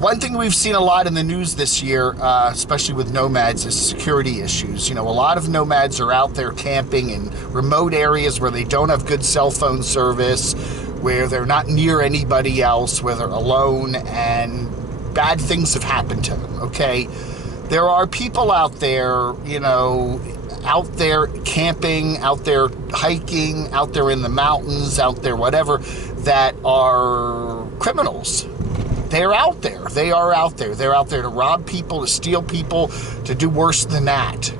one thing we've seen a lot in the news this year, especially with nomads, is security issues. You know, a lot of nomads are out there camping in remote areas where they don't have good cell phone service, where they're not near anybody else, where they're alone, and bad things have happened to them, okay? There are people out there, you know, out there camping, out there hiking, out there in the mountains, out there whatever, that are criminals. They're out there. They are out there. They're out there to rob people, to steal people, to do worse than that.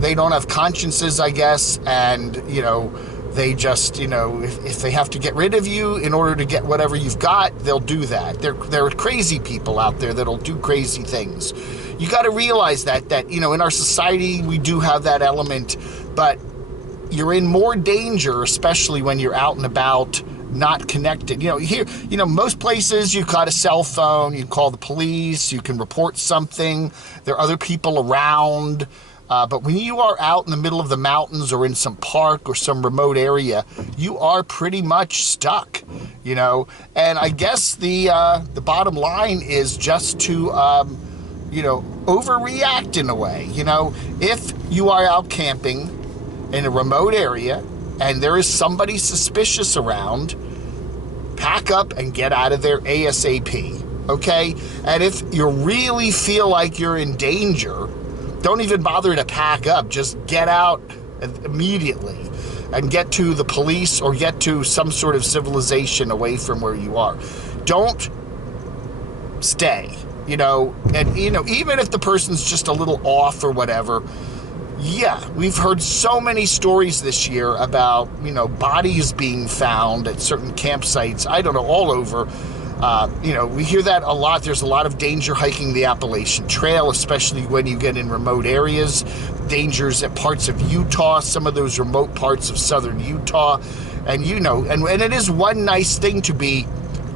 They don't have consciences, I guess, and, you know, they just, you know, if they have to get rid of you in order to get whatever you've got, they'll do that. There are crazy people out there that'll do crazy things. You got to realize that, you know, in our society, we do have that element, but you're in more danger, especially when you're out and about, not connected. You know, here, you know, most places you've got a cell phone, you can call the police, you can report something, there are other people around. But when you are out in the middle of the mountains or in some park or some remote area, you are pretty much stuck, you know. And I guess the bottom line is just to, you know, overreact in a way. You know, if you are out camping in a remote area and there is somebody suspicious around, pack up and get out of there ASAP, okay? And if you really feel like you're in danger, don't even bother to pack up. Just get out immediately and get to the police or get to some sort of civilization away from where you are. Don't stay, you know, and, you know, even if the person's just a little off or whatever. Yeah, we've heard so many stories this year about, you know, bodies being found at certain campsites, I don't know, all over. You know, we hear that a lot. There's a lot of danger hiking the Appalachian Trail, especially when you get in remote areas. Dangers at parts of Utah, some of those remote parts of southern Utah. And, you know, and it is one nice thing to be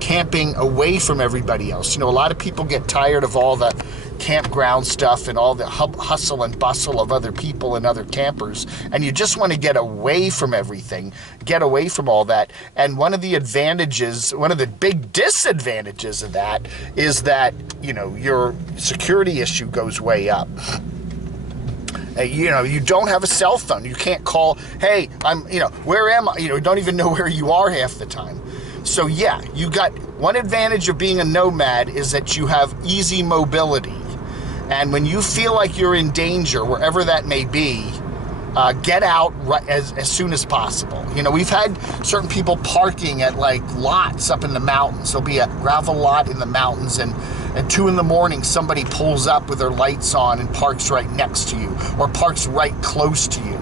camping away from everybody else. You know, a lot of people get tired of all the campground stuff and all the hustle and bustle of other people and other campers, and you just want to get away from everything, get away from all that. And one of the advantages, one of the big disadvantages of that is that, you know, your security issue goes way up. You know, you don't have a cell phone. You can't call, hey, you know, where am I? You know, you don't even know where you are half the time. So yeah, you got one advantage of being a nomad is that you have easy mobility. And when you feel like you're in danger, wherever that may be, get out as soon as possible. You know, we've had certain people parking at like lots up in the mountains. There'll be a gravel lot in the mountains, and at 2 in the morning, somebody pulls up with their lights on and parks right next to you, or parks right close to you.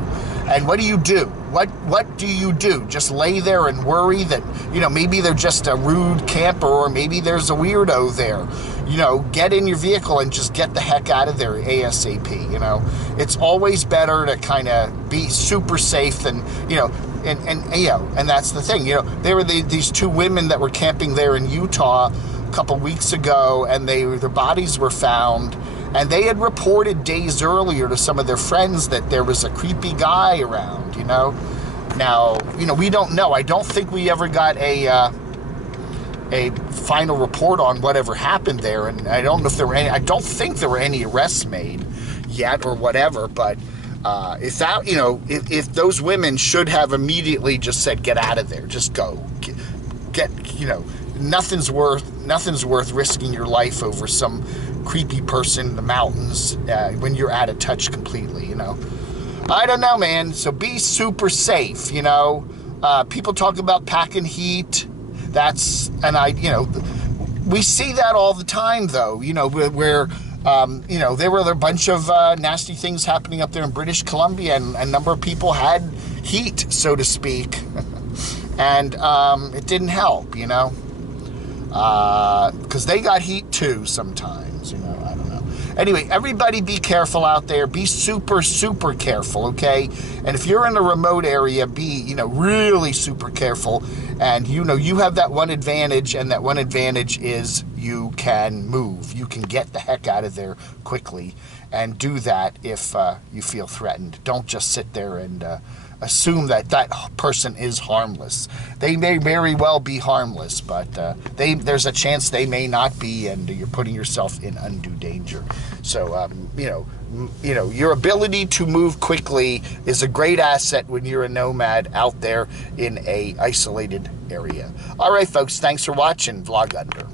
And what do you do? What do you do? Just lay there and worry that, you know, maybe they're just a rude camper, or maybe there's a weirdo there. You know, get in your vehicle and just get the heck out of there ASAP, you know. It's always better to kind of be super safe than, you know, and you know, and that's the thing. You know, there were these 2 women that were camping there in Utah a couple weeks ago, and their bodies were found. And they had reported days earlier to some of their friends that there was a creepy guy around, you know. Now, you know, we don't know. I don't think we ever got a final report on whatever happened there. And I don't know if there were any, I don't think there were any arrests made yet or whatever. But if that, you know, if those women should have immediately just said, get out of there, just go, get, you know, nothing's worth risking your life over some creepy person in the mountains when you're out of touch completely, you know. I don't know, man. So be super safe, you know. People talk about packing heat. That's, and you know, we see that all the time, though, you know, where you know, there were a bunch of nasty things happening up there in British Columbia, and a number of people had heat, so to speak, and it didn't help, you know, because they got heat too sometimes, you know. I don't know. Anyway, everybody be careful out there. Be super, super careful, okay? And if you're in a remote area, be, you know, really super careful. And, you know, you have that one advantage, and that one advantage is you can move. You can get the heck out of there quickly, and do that if you feel threatened. Don't just sit there and assume that that person is harmless. They may very well be harmless, but there's a chance they may not be, and you're putting yourself in undue danger. So, your ability to move quickly is a great asset when you're a nomad out there in a isolated area. All right, folks, thanks for watching Vlog Under.